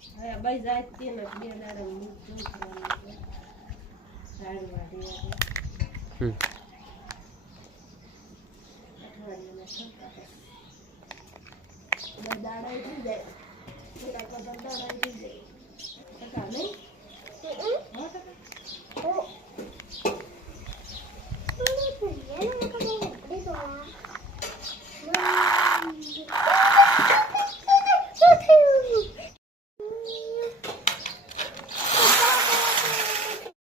હવે બાઈ જાય તેને બે દાડા મૂક જોઈ સાડી વાળી અઠવાડિયાના દાડા થઈ જાય દાડા થઈ જાય નહીં